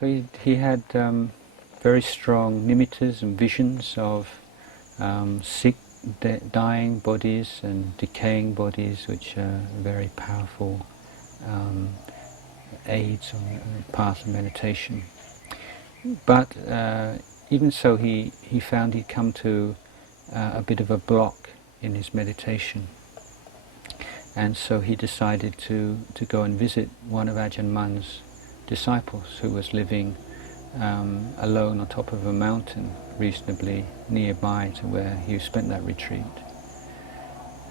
So he had very strong nimittas and visions of sick, dying bodies and decaying bodies, which are very powerful aids on the path of meditation. But even so, he found he'd come to a bit of a block in his meditation. And so he decided to go and visit one of Ajahn Mun's disciples who was living alone on top of a mountain reasonably nearby to where he spent that retreat.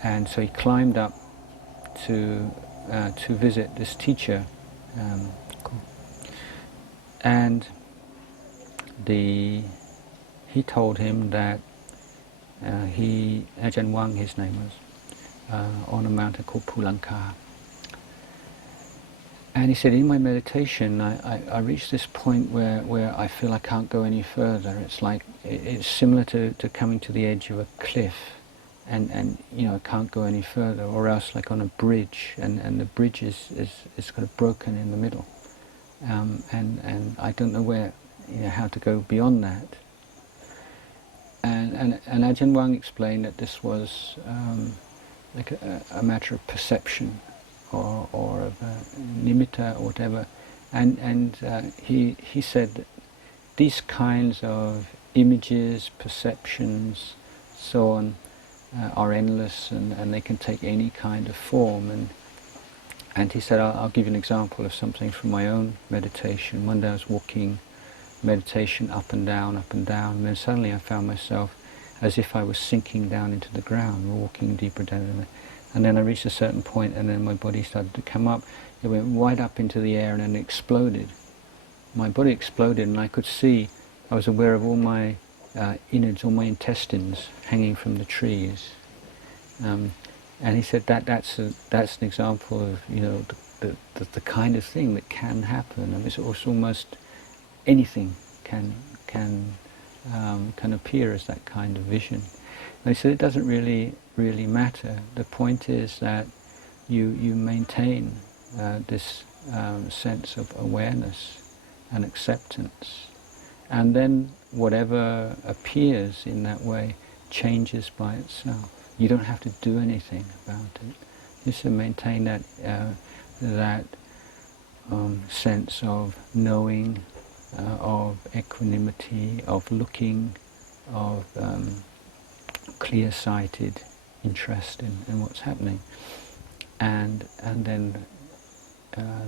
And so he climbed up to visit this teacher, and he told him that Ajahn Wang, his name was, on a mountain called Pulanka. And he said, in my meditation, I reached this point where I feel I can't go any further. It's like, it's similar to coming to the edge of a cliff, and you know, I can't go any further, or else like on a bridge, and the bridge is kind of broken in the middle. And I don't know where, you know, how to go beyond that. And Ajahn Wang explained that this was like a matter of perception, or of nimitta or whatever, and he said that these kinds of images, perceptions, so on, are endless, and they can take any kind of form. And he said, I'll give you an example of something from my own meditation. One day I was walking meditation up and down, and then suddenly I found myself as if I was sinking down into the ground, walking deeper down. And then I reached a certain point, and then my body started to come up. It went right up into the air and then exploded. My body exploded, and I could see, I was aware of all my innards, all my intestines hanging from the trees. And he said that's an example of, you know, the kind of thing that can happen. I mean, it's almost anything can appear as that kind of vision. And he said it doesn't really matter. The point is that you maintain this sense of awareness and acceptance, and then whatever appears in that way changes by itself. You don't have to do anything about it. Just to maintain that sense of knowing, of equanimity, of looking, of clear-sighted interest in what's happening, and then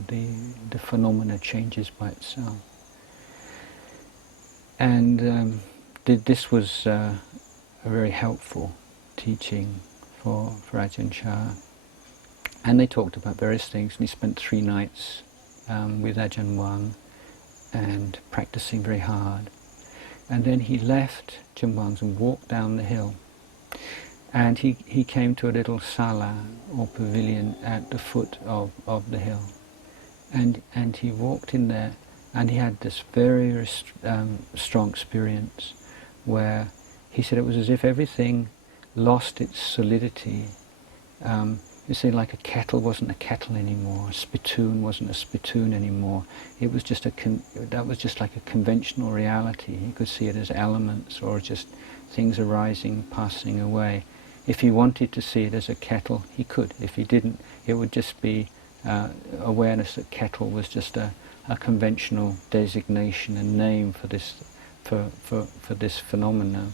the phenomena changes by itself. And this was a very helpful teaching for Ajahn Chah. And they talked about various things, and he spent 3 nights with Ajahn Wang and practicing very hard. And then he left Ajahn Wang's and walked down the hill. And he came to a little sala or pavilion at the foot of the hill. And he walked in there, and he had this very strong experience where he said it was as if everything lost its solidity. You see, like a kettle wasn't a kettle anymore, a spittoon wasn't a spittoon anymore. It was just that was just like a conventional reality. He could see it as elements, or just things arising, passing away. If he wanted to see it as a kettle, he could. If he didn't, it would just be awareness that kettle was just a conventional designation and name for this phenomenon.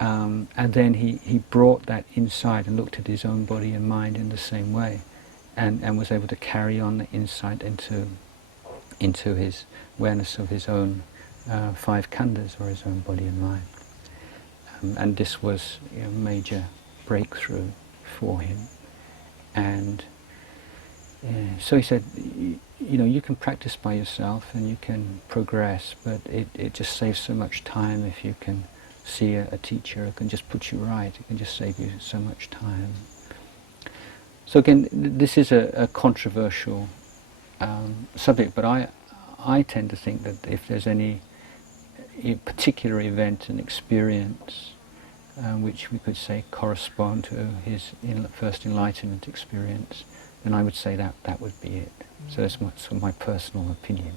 And then he brought that inside and looked at his own body and mind in the same way, and was able to carry on the insight into his awareness of his own 5 khandhas, or his own body and mind. And this was a major breakthrough for him. And so he said, you know, you can practice by yourself and you can progress, but it just saves so much time if you can see a teacher who can just put you right. It can just save you so much time. So again, this is a controversial subject, but I tend to think that if there's any particular event and experience which we could say correspond to his first enlightenment experience, then I would say that would be it. So that's my personal opinion.